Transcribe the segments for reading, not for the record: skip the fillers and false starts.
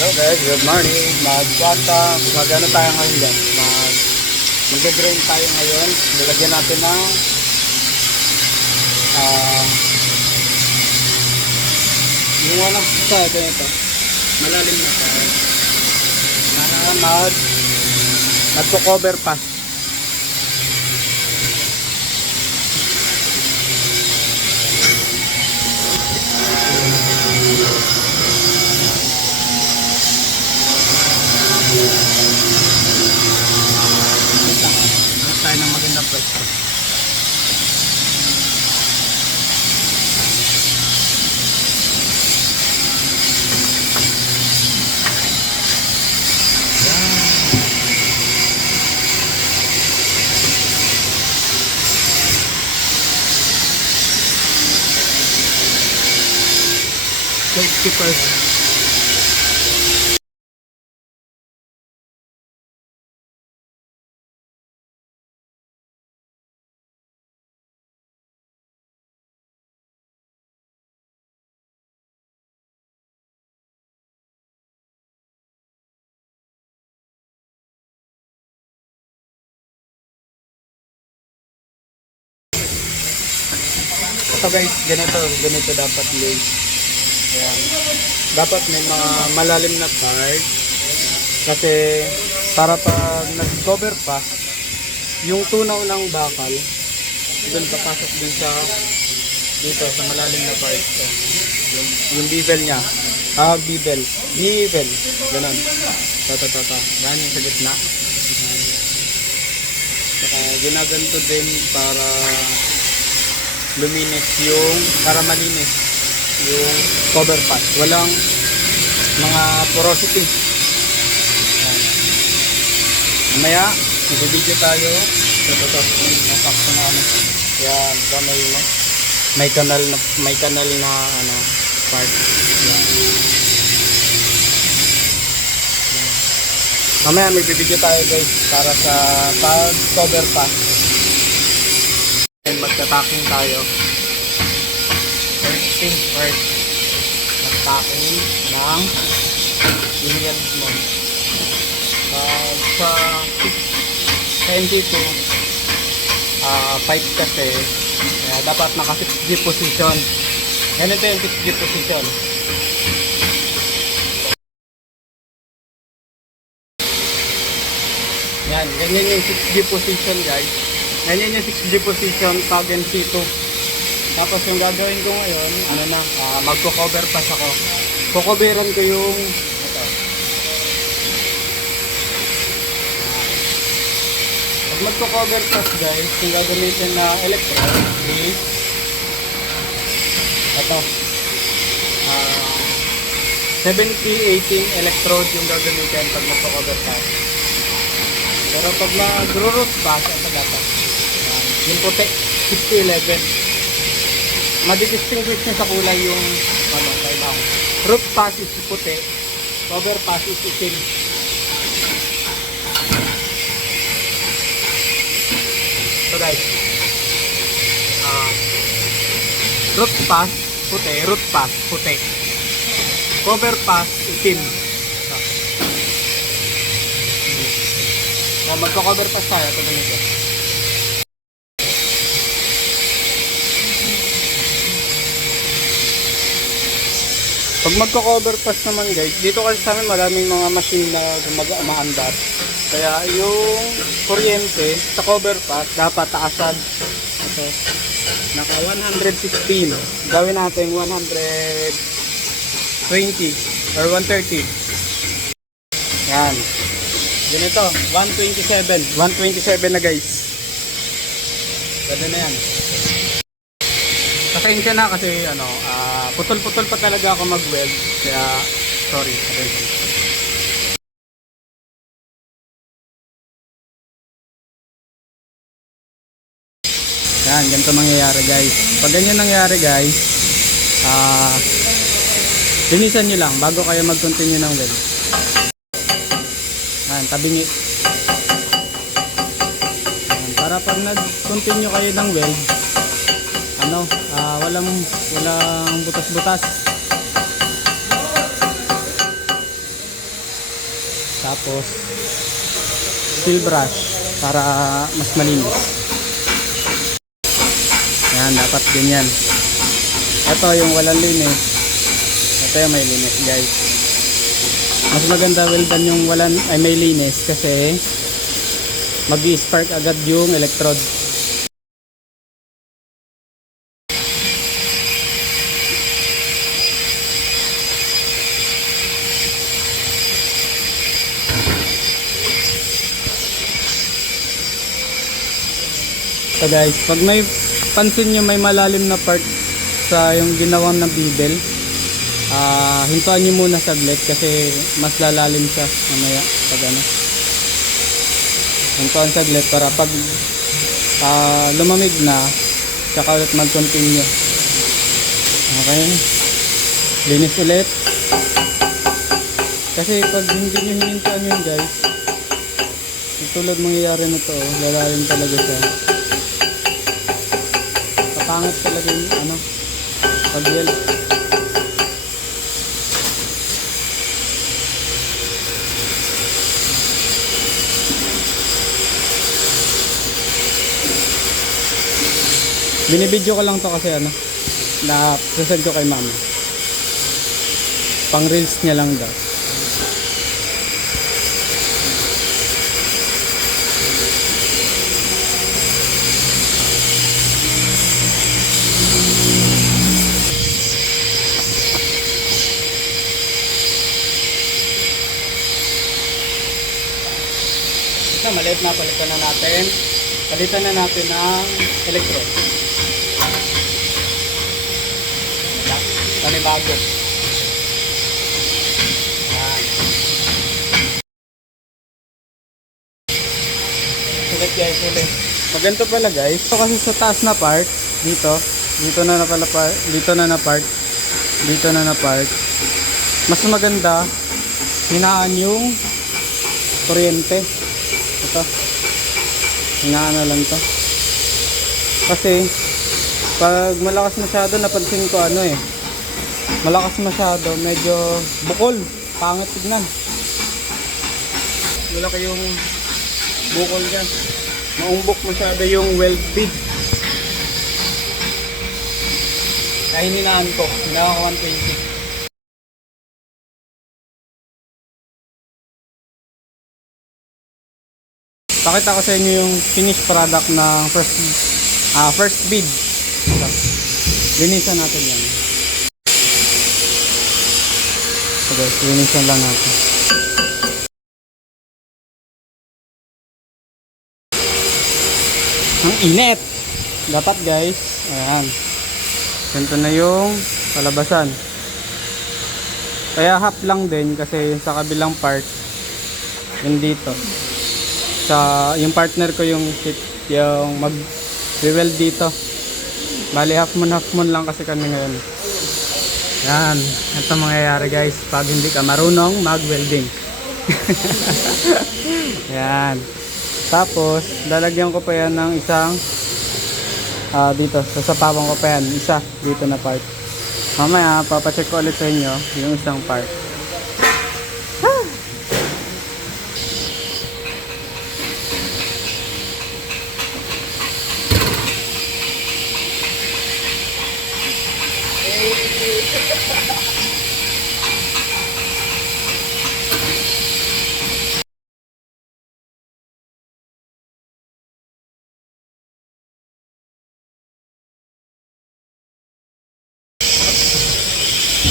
Hello guys, good morning. Mag-ano tayo ngayon guys? Mag-drain tayo ngayon. Nilagyan natin ng ah yung walang sa ganito. Malalim na tayo. Para magko-cover pa. Hanap tayo ng magandang pwesto. Safety first. Ito guys, ganito dapat guys. Ayan. Dapat may mga malalim na part kasi para pag nag-cover pa yung tunaw ng bakal doon papasok dun sa dito sa malalim na part so, yung bevel nya bevel ganun yan yung sa gitna. Saka ginaganto din para malinis yung cover part, walang mga porosity. Mamaya mag-video tayo sakto na ano yan, may kanal na ano part yan. Mamaya mag-video tayo guys para sa cover part and magta-tacking tayo. First thing first, mag-tacking ng weld mo. Sa NT2 pipe kasi dapat naka 6G position. Ganito yung 6G position. Yan, ganyan yung 6G position guys. Ganyan yung 6G position pag NT2. Tapos yung gagawin ko ngayon, ano na, magko-cover pass ako. Kukoveran ko yung ito. Pag magko-cover pass guys, yung gagamitin na electrode is ito. 70-18 electrode yung gagamitin pag magko-cover pass. Pero pag mag-root pass, ito dapat. Yung puti, 60-11. Madidistinguish nyo sa kulay yung ano, kaibang. Root pass is puti, cover pass is itim. So guys, root pass puti, cover pass itim. So magko-cover pass tayo, ito ganito. Pag magko-cover pass naman guys, dito kasi sa amin maraming mga machine na umaandar. Kaya yung kuryente sa cover pass dapat taasan. Ito, naka 116. Gawin natin 120 or 130. Yan. Ganito, 127. 127 na guys. Pwede na yan. Pasensya na kasi ano, putol-putol pa talaga ako mag-weld. Kaya, sorry. Yan, ganito mangyayari guys. Pag ganyan nangyayari guys, linisan nyo lang bago kayo mag-continue ng weld. Yan, tabingi. Yan, para pag nag-continue kayo ng weld, ano, walang butas-butas. Tapos steel brush para mas malinis. Yan, dapat ganyan. Ito yung walang linis. Ito yung may linis, guys. Mas maganda well done yung walang ay may linis kasi mag-i-spark agad yung electrode. So guys, pag may pansin nyo may malalim na part sa yung ginawang na bevel, hintuan nyo muna saglit kasi mas lalalim siya mamaya pag ano. Hintuan saglit para pag lumamig na, tsaka ulit mag-continue. Okay, linis ulit. Kasi pag hindi nyo hinintuan yun guys, tulad mangyayari na to, lalalim talaga siya. Kapangit talaga yung ano, pag-weld. Binibidyo ko lang to kasi ano, na present ko kay mama. Pang reels niya lang daw. Ito, maliit na, palitan na natin. Palitan na natin ng electrode. Panibago. Yan. Ulit guys, ulit. Maganto pala guys. Ito kasi sa taas na part, dito na pala part, dito na part, dito na part. Mas maganda, hinaan yung kuryente. Ito. Hinaan na lang to. Kasi, pag malakas masyado, napansin ko ano eh. Malakas masyado, medyo bukol. Pangit tignan. Malaki yung bukol dyan. Maumbok masyado yung weld bead. Kaya hininaan ko. Hinawa ko 120. Pakita ko sa inyo yung finished product ng first bead. So, linisan natin yan. So guys, linisan lang natin. Ang init! Dapat guys, ayan. Ganito na yung palabasan. Kaya half lang din kasi sa kabilang part, yun dito. Yung partner ko yung mag-weld dito. Bali half moon lang kasi kami ngayon. Yan, ito mangyayari guys pag hindi ka marunong mag-welding. Yan. Tapos lalagyan ko pa yan ng isang dito, sasapawan ko pa yan, isa dito na part. Mamaya papacheck ko ulit sa inyo yung isang part.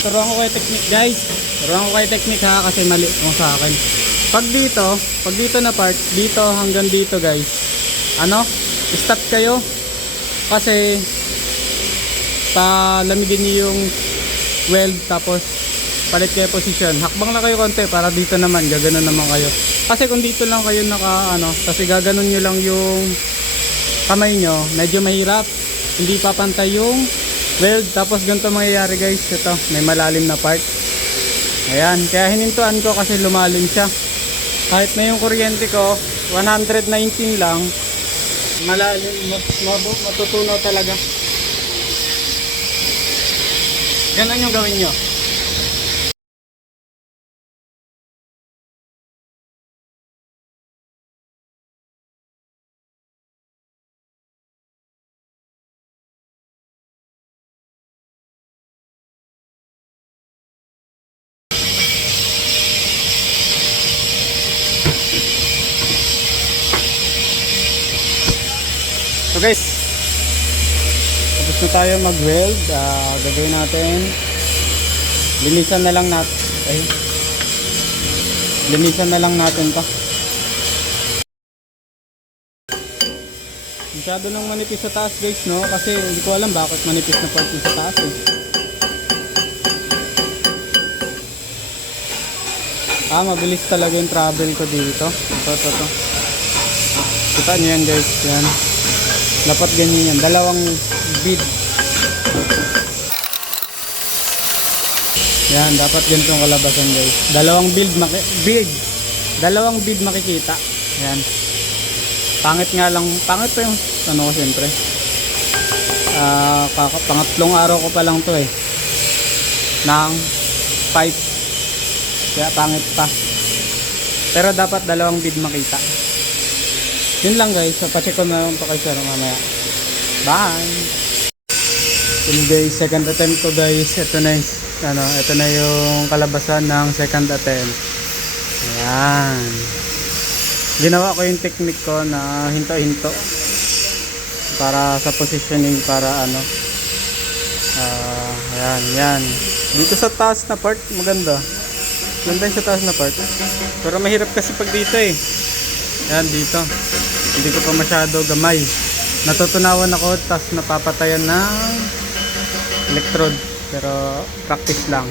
Turuan ko kayo technique guys. Turuan ko kayo technique ha kasi mali mo sa akin. Pag dito na part, dito hanggang dito guys. Ano? Stop kayo. Kasi palamigin niyo yung weld tapos palit kayo position. Hakbang lang kayo konti para dito naman, gaganon naman kayo. Kasi kung dito lang kayo kasi gaganon niyo lang yung kamay nyo, medyo mahirap. Hindi papantay yung weld. Tapos ganito mangyayari guys, ito may malalim na part. Ayan, kaya hinintuan ko kasi lumalim siya. Kahit na yung kuryente ko 119 lang, malalim, matutunaw talaga. Ganun yung gawin nyo. Okay. Tapos na tayo mag-weld. Gagawin natin. Linisan na lang natin. Linisan na lang natin to. Masyado nang manipis sa taas guys, no? Kasi hindi ko alam bakit manipis na part yung sa taas eh. Mabilis talaga yung travel ko dito. Ito. Kita nyo yan guys, yan. Dapat ganyan yan. Dalawang bead. Yan, dapat ganito yung kalabasan guys. Dalawang bead makikita. Yan. Pangit nga lang, pangit pa yung ano ko siyempre. Pangatlong araw ko pa lang to eh. Ng pipe. Kaya pangit pa. Pero dapat dalawang bead makita. Yun lang guys. Pacheck ko na lang pa kayo sir mamaya. Bye! Yun guys, second attempt ko guys. Ito na yung kalabasan ng second attempt. Ayan. Ginawa ko yung technique ko na hinto-hinto para sa positioning para yan. Dito sa taas na part maganda yung sa taas na part, pero mahirap kasi pag dito eh. Yan dito hindi ko pa masyado gamay, natutunawan ako tapos napapatayan ng electrode, pero practice lang.